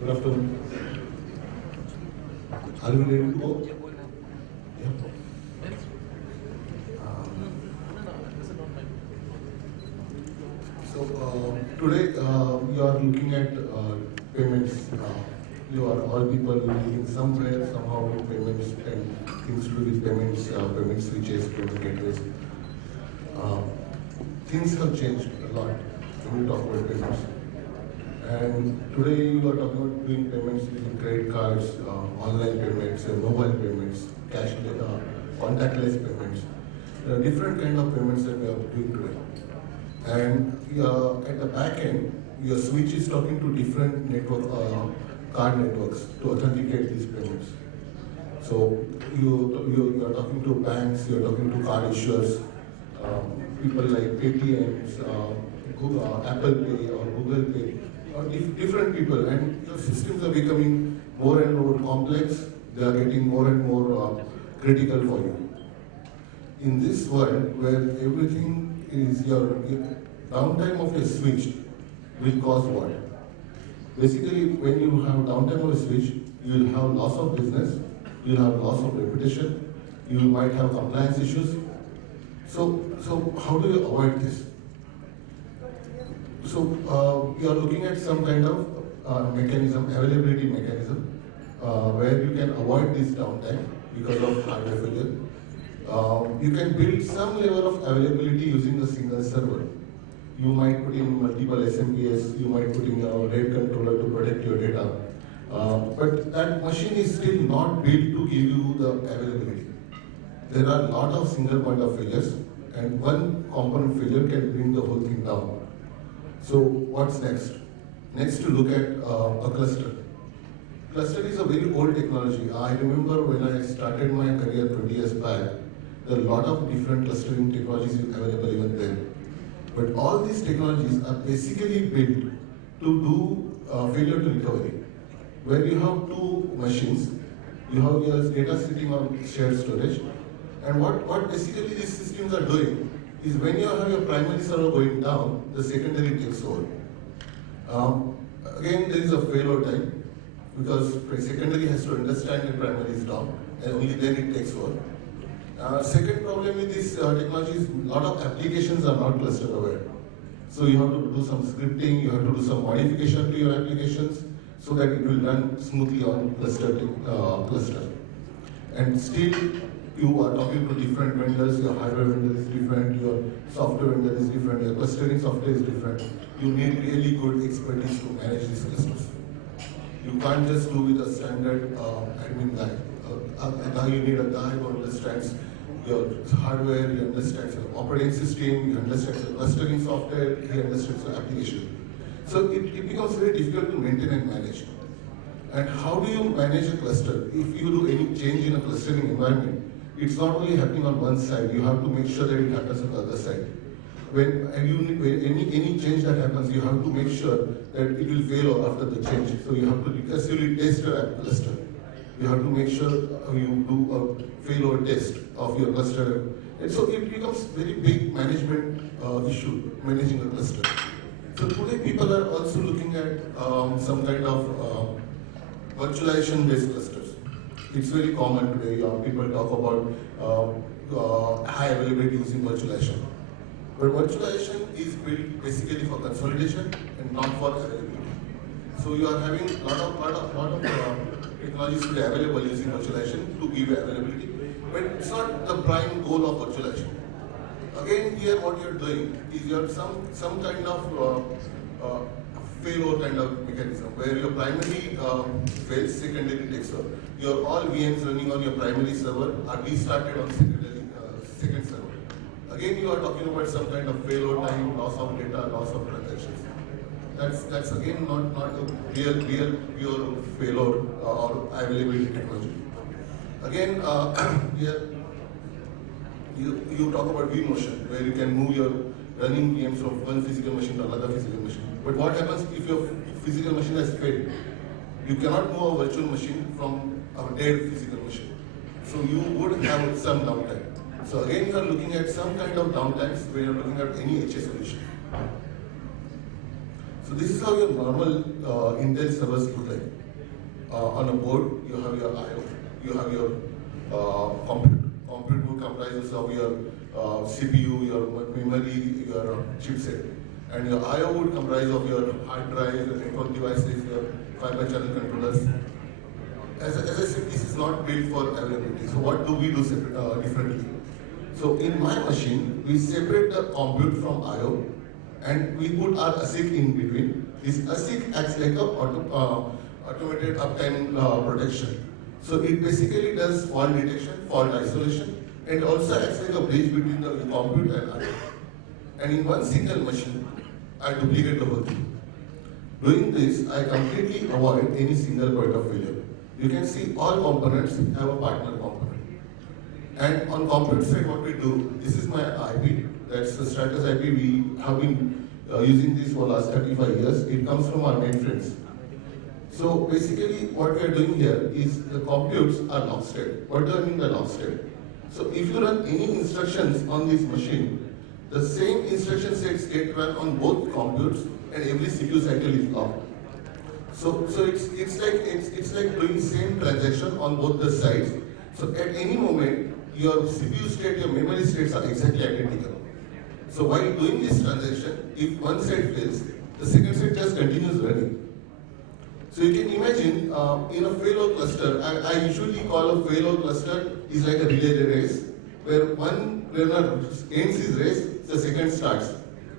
Good afternoon. Are you ready to go? Yeah. Today you are looking at payments. You are all people living somewhere, somehow with payments and things to do with payments, payment switches, payment gateways. Uh, Things have changed a lot when you talk about payments. And today you are talking about doing payments using credit cards, online payments, mobile payments, cash, contactless payments. There are different kind of payments that we are doing today. And at the back end, your switch is talking to different network, card networks to authenticate these payments. So you are talking to banks, you are talking to card issuers, people like Paytms, Google, Apple Pay or Google Pay, or different people, and your systems are becoming more and more complex. They are getting more and more critical for you. In this world where everything is your downtime of your switch will cause what? Basically, when you have downtime of a switch, you will have loss of business, you will have loss of reputation, you might have compliance issues. So how do you avoid this? So you are looking at some kind of mechanism, availability mechanism, where you can avoid this downtime because of hardware failure. You can build some level of availability using a single server. You might put in multiple SMPS, you might put in a RAID controller to protect your data. But that machine is still not built to give you the availability. There are a lot of single point of failures, and one component failure can bring the whole thing down. So what's next? Next to look at a cluster. Cluster is a very old technology. I remember when I started my career 20 years back, there are a lot of different clustering technologies available even then. But all these technologies are basically built to do failure to recovery. Where you have two machines, you have your data sitting on shared storage, and what basically these systems are doing is when you have your primary server going down, the secondary takes over. Again, there is a failover time because secondary has to understand that primary is down, and only then it takes over. Second problem with this technology is a lot of applications are not cluster aware. So you have to do some scripting, you have to do some modification to your applications so that it will run smoothly on cluster. And still, you are talking to different vendors, your hardware vendor is different, your software vendor is different, your clustering software is different. You need really good expertise to manage these clusters. You can't just do with a standard admin guy. You need a guy who understands your hardware, he understands your operating system, he understands your clustering software, he understands your application. So it becomes very difficult to maintain and manage. And how do you manage a cluster? If you do any change in a clustering environment, it's not only happening on one side, you have to make sure that it happens on the other side. When any change that happens, you have to make sure that it will fail after the change. So you have to recursively test your app cluster. You have to make sure you do a failover test of your cluster. And so it becomes very big management issue, managing a cluster. So today people are also looking at some kind of virtualization-based clusters. It's very common today. People talk about high availability using virtualization. But virtualization is built basically for consolidation and not for availability. So you are having a lot of technologies today available using virtualization to give availability, but it's not the prime goal of virtualization. Again, here what you're doing is you have some kind of failover kind of mechanism where your primary fails, secondary takes over. Your all VMs running on your primary server are restarted on second server. Again, you are talking about some kind of failover time, loss of data, loss of transactions. That's again not a real pure failover or availability technology. Again, here you talk about vMotion, where you can move your running VMs from one physical machine to another physical machine. But what happens if your physical machine has failed? You cannot move a virtual machine from a dead physical machine. So you would have some downtime. So again, you are looking at some kind of downtimes when you are looking at any HA solution. So this is how your normal Intel servers look like. On a board, you have your I/O, you have your compute. Compute would comprises of your CPU, your memory, your chipset, and your I/O would comprise of your hard drive, your network devices, your fiber channel controllers. As I said, this is not built for availability. So what do we do differently? So in my machine, we separate the compute from I/O, and we put our ASIC in between. This ASIC acts like a automated uptime protection. So it basically does fault detection, fault isolation, and also acts like a bridge between the compute and I/O. And in one single machine, I duplicate the whole thing. Doing this, I completely avoid any single point of failure. You can see all components have a partner component. And on compute side, what we do, this is my IP, that's the Struts IP. We have been using this for the last 35 years. It comes from our mainframes. So basically, what we are doing here is the computes are lockstep. What do I mean by lockstep? So if you run any instructions on this machine, the same instruction sets get run on both computes, and every CPU cycle is locked. So it's like doing same transaction on both the sides. So at any moment, your CPU state, your memory states are exactly identical. So while doing this transaction, if one side fails, the second side just continues running. So you can imagine in a failover cluster, I usually call a failover cluster is like a relay race, where one runner ends his race, the second starts.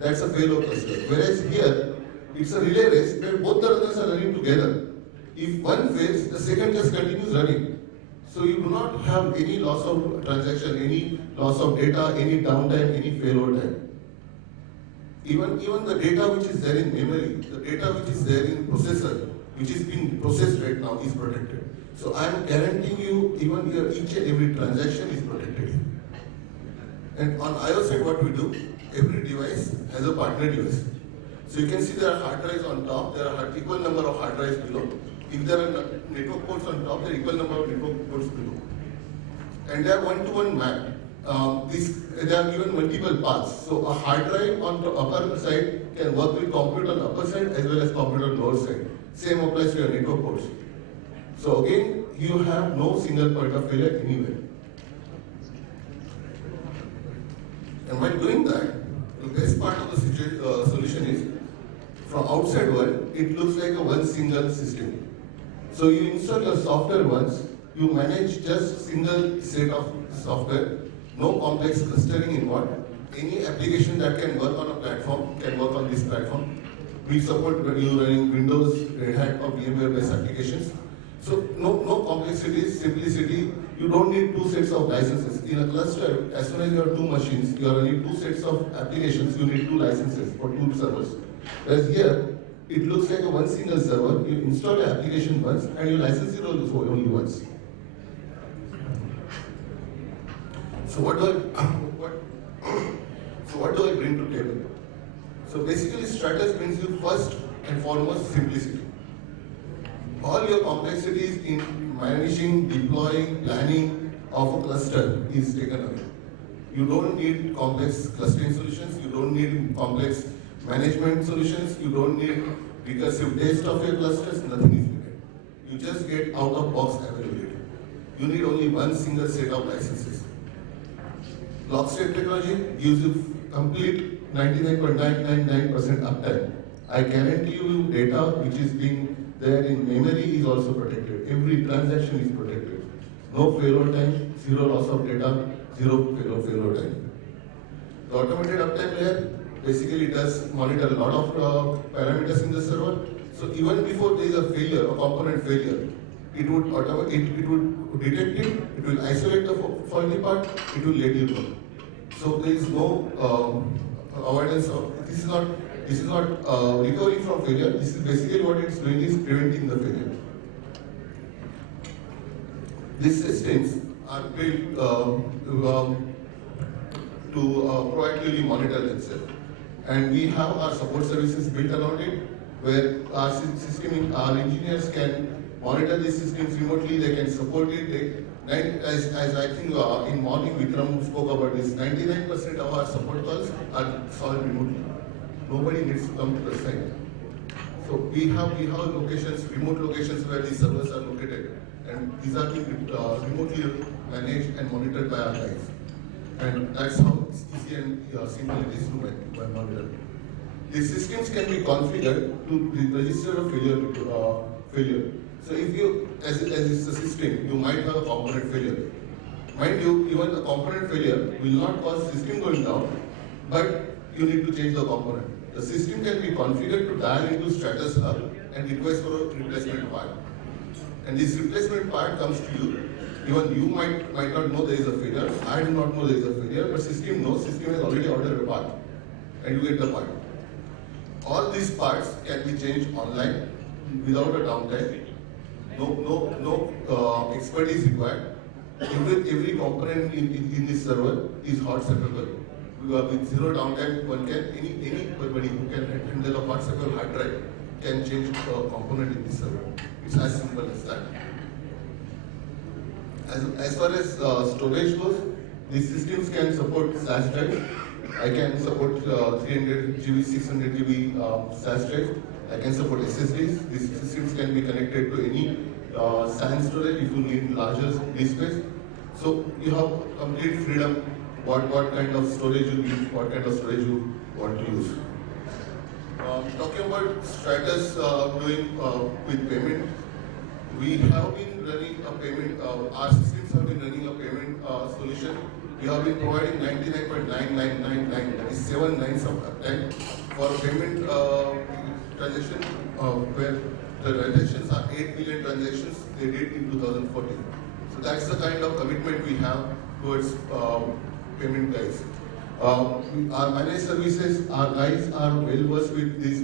That's a failover cluster. Whereas here, it's a relay race where both the runners are running together. If one fails, the second just continues running. So you do not have any loss of transaction, any loss of data, any downtime, any failover time. Even the data which is there in memory, the data which is there in processor, which is being processed right now, is protected. So I am guaranteeing you, even your each and every transaction is protected. And on I/O side, what we do, every device has a partner device. So you can see there are hard drives on top, there are equal number of hard drives below. If there are network ports on top, there are equal number of network ports below. And they are one-to-one mapped. They are given multiple paths. So a hard drive on the upper side can work with compute on the upper side as well as compute on the lower side. Same applies to your network ports. So again, you have no single point of failure anywhere. And while doing that, the best part of the solution is, from outside world, it looks like a one single system. So you install your software once, you manage just single set of software, no complex clustering involved. Any application that can work on a platform can work on this platform. We support you running Windows, Red Hat or VMware-based applications. So no complexities, simplicity. You don't need two sets of licenses. In a cluster, as soon as you have two machines, you are running two sets of applications, you need two licenses for two servers. Whereas here, it looks like a one single server. You install your application once and you license it only once. So what do I bring to table? So basically, Struts brings you first and foremost simplicity. All your complexities in managing, deploying, planning of a cluster is taken away. You don't need complex clustering solutions. You don't need complex management solutions. You don't need recursive test of your clusters. Nothing is needed. You just get out-of-box availability. You need only one single set of licenses. Lockstep technology gives you complete 99.999% uptime. I guarantee you data which is being there in memory is also protected. Every transaction is protected. No failure time, zero loss of data, zero failure time. The automated uptime layer basically does monitor a lot of parameters in the server. So even before there is a failure, a component failure, it would detect it will isolate the faulty part, it will let you know. So there is no avoidance of, this is not recovery from failure. This is basically what it's doing is preventing the failure. These systems are built to proactively monitor themselves. And we have our support services built around it, where our engineers can monitor these systems remotely, they can support it. As I think in morning Vikram spoke about this, 99% of our support calls are solved remotely. Nobody needs to come to the site. So we have locations, remote locations where these servers are located, and these are being remotely managed and monitored by our guys. And that's how easy and simple it is to monitor. These systems can be configured to register a failure. So if you, as it's a system, you might have a component failure. Mind you, even a component failure will not cause system going down, but you need to change the component. The system can be configured to dial into Struts hub and request for a replacement part. And this replacement part comes to you. Even you might not know there is a failure. I do not know there is a failure, but system knows. System has already ordered a part, and you get the part. All these parts can be changed online without a downtime. No expert is required. Every component in this server is hot separable. With zero downtime, anybody who can handle a hot separable hard drive can change a component in this server. It's as simple as that. As far as storage goes, these systems can support SAS drive. I can support 300 GB, 600 GB SAS drive. I can support SSDs. These systems can be connected to any SAN storage if you need larger disk space. So you have complete freedom what kind of storage you need, what kind of storage you want to use. Talking about Struts doing with payment, we have been running a payment, our systems have been running a payment solution. We have been providing 99.9999, that is 7 nines of uptime for payment transaction where the transactions are 8 million transactions they did in 2014. So that's the kind of commitment we have towards payment guys. Our managed services, our guys are well versed with these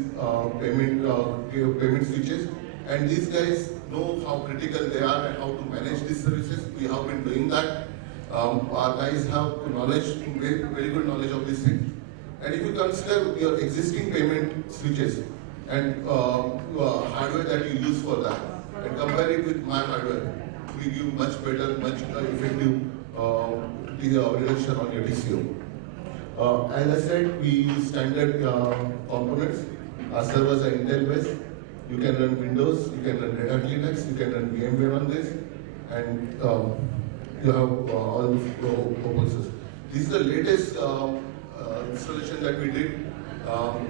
payment switches, and these guys know how critical they are and how to manage these services. We have been doing that. Our guys have knowledge, very good knowledge of these things. And if you consider your existing payment switches and hardware that you use for that, and compare it with my hardware, we give much better, much effective reduction on your TCO. As I said, we use standard components. Our servers are Intel based. You can run Windows, you can run Red Hat Linux, you can run VMware on this, and you have all open source. This is the latest installation that we did.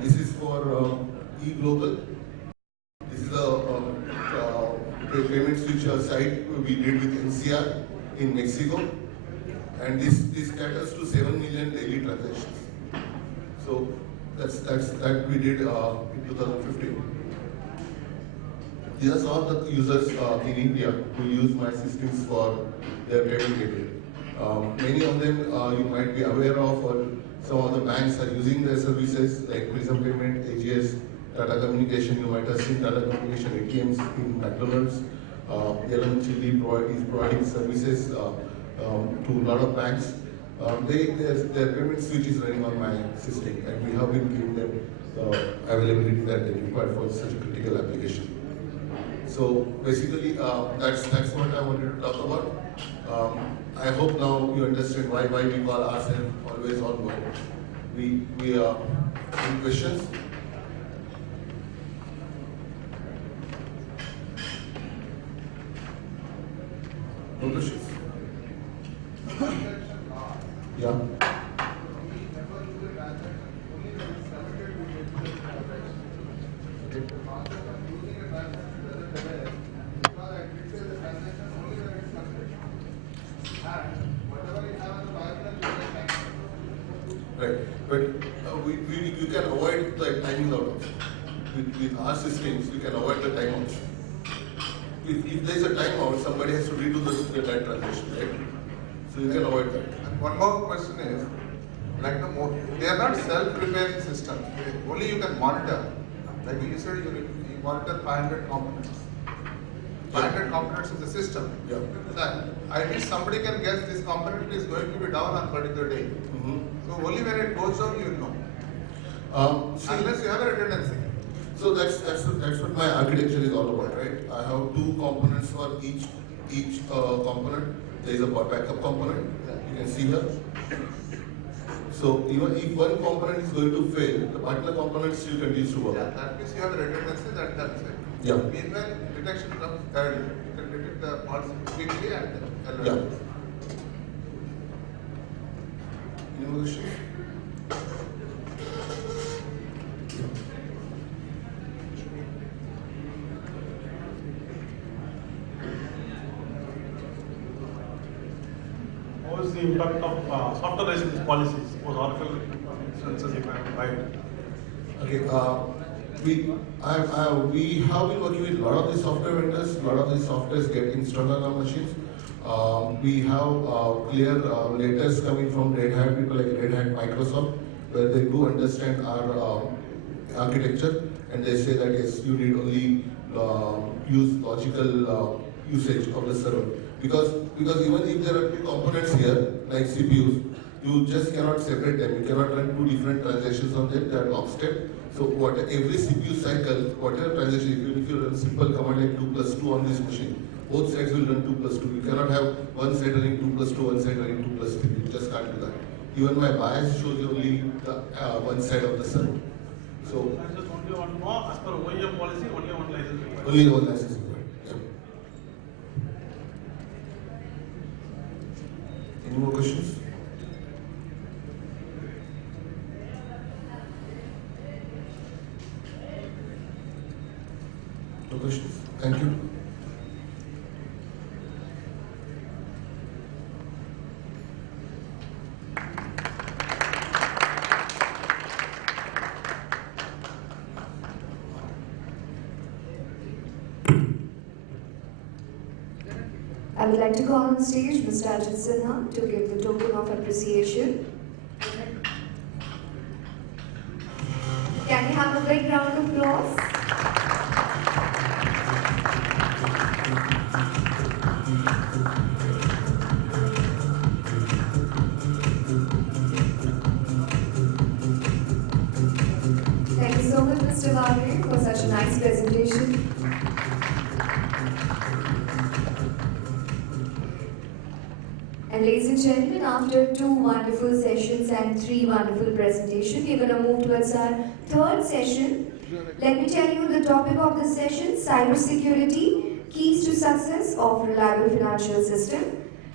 This is for eGlobal. This is the payment switch site we did with NCR in Mexico. And this caters to 7 million daily transactions. So that we did in 2015. These are some of the users in India who use my systems for their payment gateway. Many of them you might be aware of, or some of the banks are using their services like Prism Payment, AGS, Tata Communication. You might have seen Tata Communication ATMs in McDonald's. Yellow Chili is providing services to a lot of banks. Their payment switch is running on my system, and we have been giving them the availability that they require for such a critical application. So basically, that's what I wanted to talk about. I hope now you understand why we call ourselves always on board. We are any questions? No questions? Yeah. Right, but you can avoid the timing out. With our systems, we can avoid the timeouts. If there is a timeout, somebody has to redo the that transaction, right? So you can avoid that. And one more question is, like they are not self-repairing systems. Only you can monitor. Like you said, you monitor 500 components. 500 components of the system. Yeah. So I wish somebody can guess this component is going to be down on a particular day. Mm-hmm. So only when it goes down, you will know. Unless you have a redundancy. So that's what my architecture is all about, right? I have two components for each component. There is a backup component. You can see here. So even if one component is going to fail, the partner component still continues to work. Yeah, that means you have redundancy, that's it. Yeah. Meanwhile, detection comes early. You can detect the faults quickly and alert. Yeah. Any more questions? What is the impact of softwareizing policies for Oracle instances if I am right? Okay, we have been working with a lot of the software vendors. A lot of the softwares get installed on our machines. We have clear letters coming from Red Hat people like Red Hat Microsoft, where they do understand our architecture, and they say that yes, you need only use logical usage of the server. Because even if there are two components here, like CPUs, you just cannot separate them. You cannot run two different transactions on them. They are lockstep. So every CPU cycle, whatever transaction, if you run simple command like 2 plus 2 on this machine, both sides will run 2 plus 2. You cannot have one side running 2 plus 2, one side running 2 plus 3. You just can't do that. Even my bias shows you only the one side of the server. So I just only want to know, as per OEM policy, only one license required. only one license required. Yeah. Any more questions? No questions? Thank you. I would like to call on stage Mr. Ajit Sinha to give the token of appreciation. Can we have a big round of applause? Thank you so much, Mr. Wagle, for such a nice presentation. And ladies and gentlemen, after 2 wonderful sessions and 3 wonderful presentations, we're going to move towards our third session. Let me tell you the topic of this session: cybersecurity, keys to success of reliable financial system.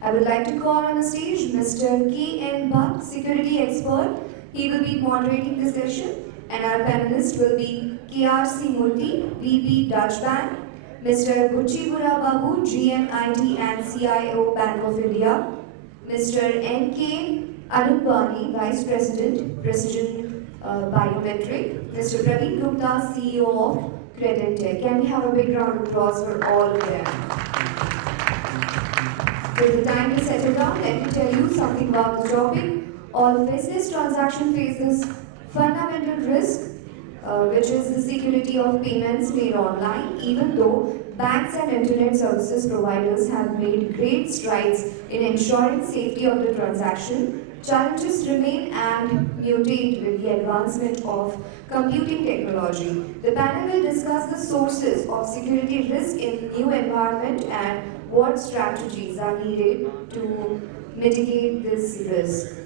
I would like to call on the stage Mr. K.N. Bhatt, security expert. He will be moderating the session, and our panelists will be K.R.C. Murthy, VP Dutch Bank, Mr. Kuchibura Babu, GM IT and CIO Bank of India, Mr. N.K. Anupani, Vice President, Precision Biometric, Mr. Praveen Gupta, CEO of Credit Tech. Can we have a big round of applause for all of them? With the time to settle down, let me tell you something about the topic. All business transaction faces fundamental risk, which is the security of payments made online, even though banks and internet services providers have made great strides in ensuring safety of the transaction. Challenges remain and mutate with the advancement of computing technology. The panel will discuss the sources of security risk in new environment and what strategies are needed to mitigate this risk.